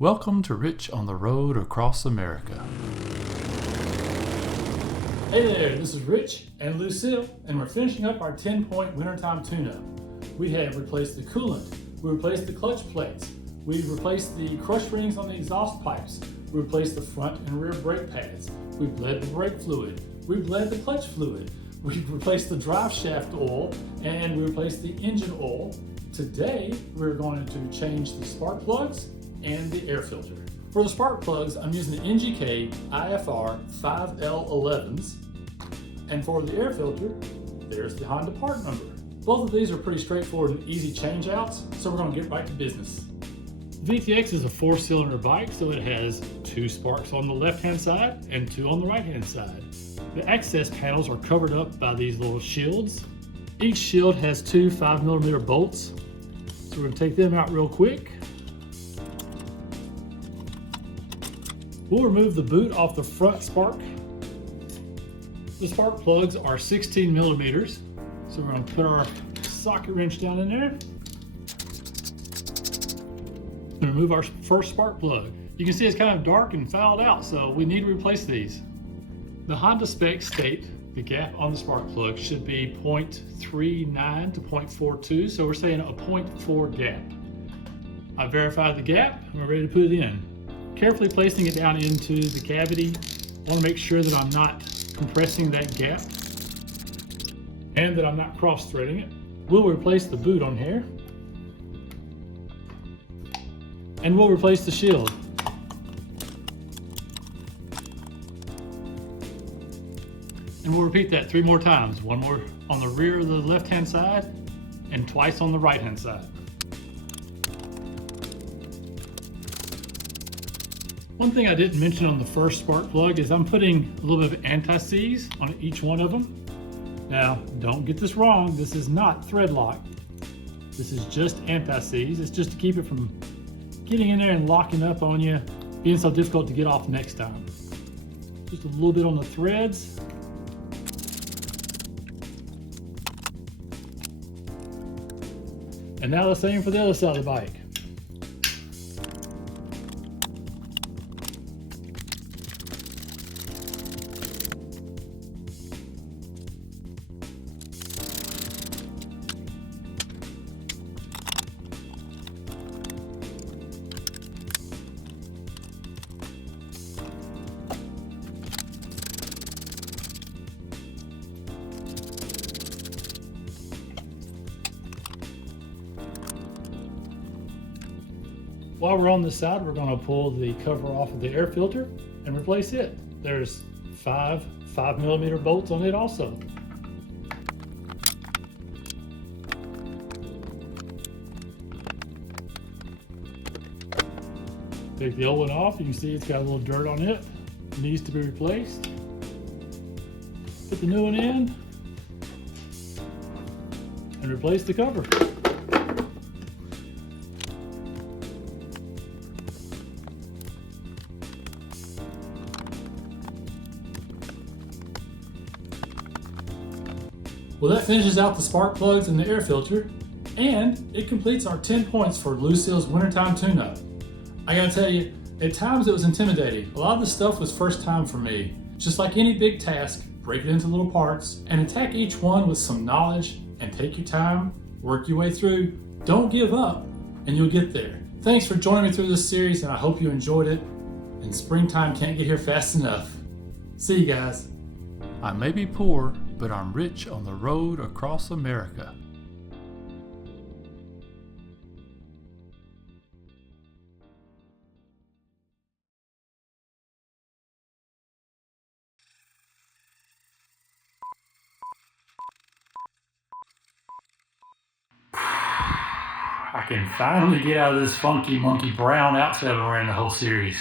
Welcome to Rich on the Road Across America. Hey there, this is Rich and Lucille, and we're finishing up our 10-point wintertime tune-up. We have replaced the coolant, we replaced the clutch plates, we replaced the crush rings on the exhaust pipes, we replaced the front and rear brake pads, we bled the brake fluid, we bled the clutch fluid, we replaced the drive shaft oil, and we replaced the engine oil. Today, we're going to change the spark plugs and the air filter. For the spark plugs, I'm using the NGK IFR 5L11s, and for the air filter, there's the Honda part number. Both of these are pretty straightforward and easy change outs, so we're going to get right to business. VTX is a 4-cylinder bike, so it has 2 sparks on the left-hand side and 2 on the right-hand side. The access panels are covered up by these little shields. Each shield has 2 5mm bolts, so we're going to take them out real quick. We'll remove the boot off the front spark. The spark plugs are 16 millimeters. So we're going to put our socket wrench down in there and remove our first spark plug. You can see it's kind of dark and fouled out, so we need to replace these. The Honda specs state the gap on the spark plug should be 0.39 to 0.42, so we're saying a 0.4 gap. I verified the gap and we're ready to put it in. Carefully placing it down into the cavity. I want to make sure that I'm not compressing that gap and that I'm not cross-threading it. We'll replace the boot on here, and we'll replace the shield. And we'll repeat that 3 more times. 1 more on the rear of the left-hand side and twice on the right-hand side. One thing I didn't mention on the first spark plug is I'm putting a little bit of anti-seize on each one of them. Now, don't get this wrong, this is not thread lock. This is just anti-seize. It's just to keep it from getting in there and locking up on you, being so difficult to get off next time. Just a little bit on the threads. And now the same for the other side of the bike. While we're on this side, we're going to pull the cover off of the air filter and replace it. There's 5 5mm bolts on it also. Take the old one off. You can see it's got a little dirt on it. It needs to be replaced. Put the new one in and replace the cover. Well, that finishes out the spark plugs and the air filter, and it completes our 10 points for Lucille's wintertime tune-up. I gotta tell you, at times it was intimidating. A lot of the stuff was first time for me. Just like any big task, break it into little parts and attack each one with some knowledge and take your time, work your way through. Don't give up, and you'll get there. Thanks for joining me through this series, and I hope you enjoyed it. And springtime can't get here fast enough. See you guys. I may be poor, but I'm rich on the road across America. I can finally get out of this funky monkey brown outfit I'm wearing the whole series.